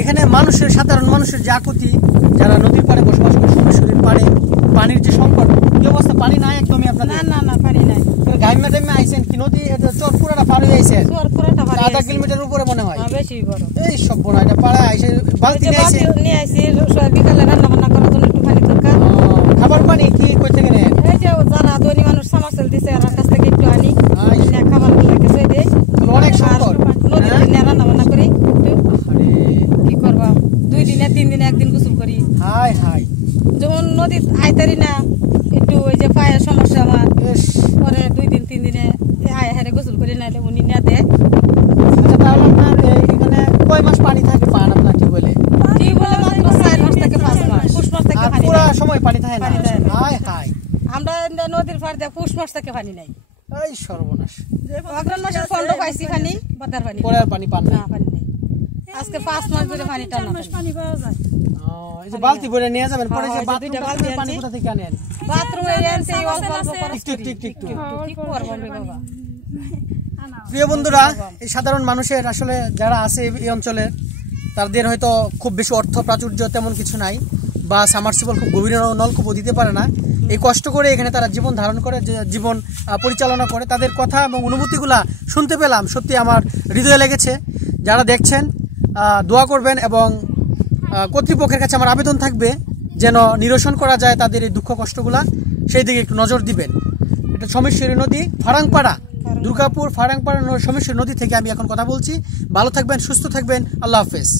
এখানে মানুষের, সাধারণ মানুষের যে আকুতি, যারা নদীর পাড়ে বসবাস করে, সরাসরির পাড়ে পানির যে সংকট, কি অবস্থা? পানি নাই একদমই আপনাদের? না পানি নাই। গাইমে টাইমে আইছেন কি? নদী চর পুরাটা পার হয়ে আইছেন? চর পুরাটা পার হয়ে আধা কিলোমিটার উপরে মনে হয়। বেশি বড়। এই সব বড় এটা পাড়ায় আইছে, বালতি নিয়ে আইছি বিকালে রান্না বান্না করার জন্য একটু পানি দরকার। খাবার পানি কি কই থেকে নেন? এই যে যারা ধনী মানুষ সামারসেল দিছে এর কাছ থেকে একটু আনি, খাবার গুলো কিছু দেই। অনেক সংকট। নদীতে নিয়ে রান্না বান্না করি একটু। কি করবা, 2 দিনে 3 দিনে একদিন গোসল করি। হাই হাই, যখন নদী আইতারি না একটু ওই যে পায়ের সমস্যা আমার, পরে 2 দিন 3 দিনে আয় হারে গোসল করি, নাইলে উনি না দেয়। আচ্ছা তাহলে আপনার এখানে কয় মাস পানি থাকে পান আপনার টিউবওয়েলে? টিউবওয়েলে মাত্র 4 মাস থেকে 5 মাস। পুষ মাস থেকে পানি পুরো নাই। সময় পানি থাকে না? পানি থাকে না। হাই হাই, আমরা নদীর পাড় দিয়ে পুষ মাস থেকে পানি নাই। এই সর্বনাশ। অগ্রহণ মাসে ফন্ড পাইছি পানি, বাদার পানি পরে আর পানি পান না? না, পানি নাই। আজকে 5 মাস ধরে পানি টানা পানি পাওয়া যায়। এই যে বালতি ভরে নিয়ে যাবেন, পরে যে হ্যাঁ, দুইটা বালতি বাথরুমে পানি আনছি। কোথা থেকে আনেন? বাথরুমে আনছি অল্প অল্প করে একটু একটু একটু একটু। কি করব রে বাবা। প্রিয় বন্ধুরা, এই সাধারণ মানুষের আসলে যারা আছে এই অঞ্চলের, তাদের হয়তো খুব বেশি অর্থ প্রাচুর্য তেমন কিছু নাই, বা সাবমার্সিবল খুব গভীর নলকূপও দিতে পারে না। এই কষ্ট করে এখানে তারা জীবন ধারণ করে, জীবন পরিচালনা করে। তাদের কথা এবং অনুভূতিগুলা শুনতে পেলাম, সত্যি আমার হৃদয়ে লেগেছে। যারা দেখছেন দোয়া করবেন, এবং কর্তৃপক্ষের কাছে আমার আবেদন থাকবে যেন নিরসন করা যায় তাদের এই দুঃখ কষ্টগুলা, সেই দিকে একটু নজর দিবেন। এটা সোমেশ্বরী নদী, ফারাংপাড়া, দুর্গাপুর ফারাংপাড়া সোমেশ্বরী নদী থেকে আমি এখন কথা বলছি। ভালো থাকবেন, সুস্থ থাকবেন, আল্লাহ হাফেজ।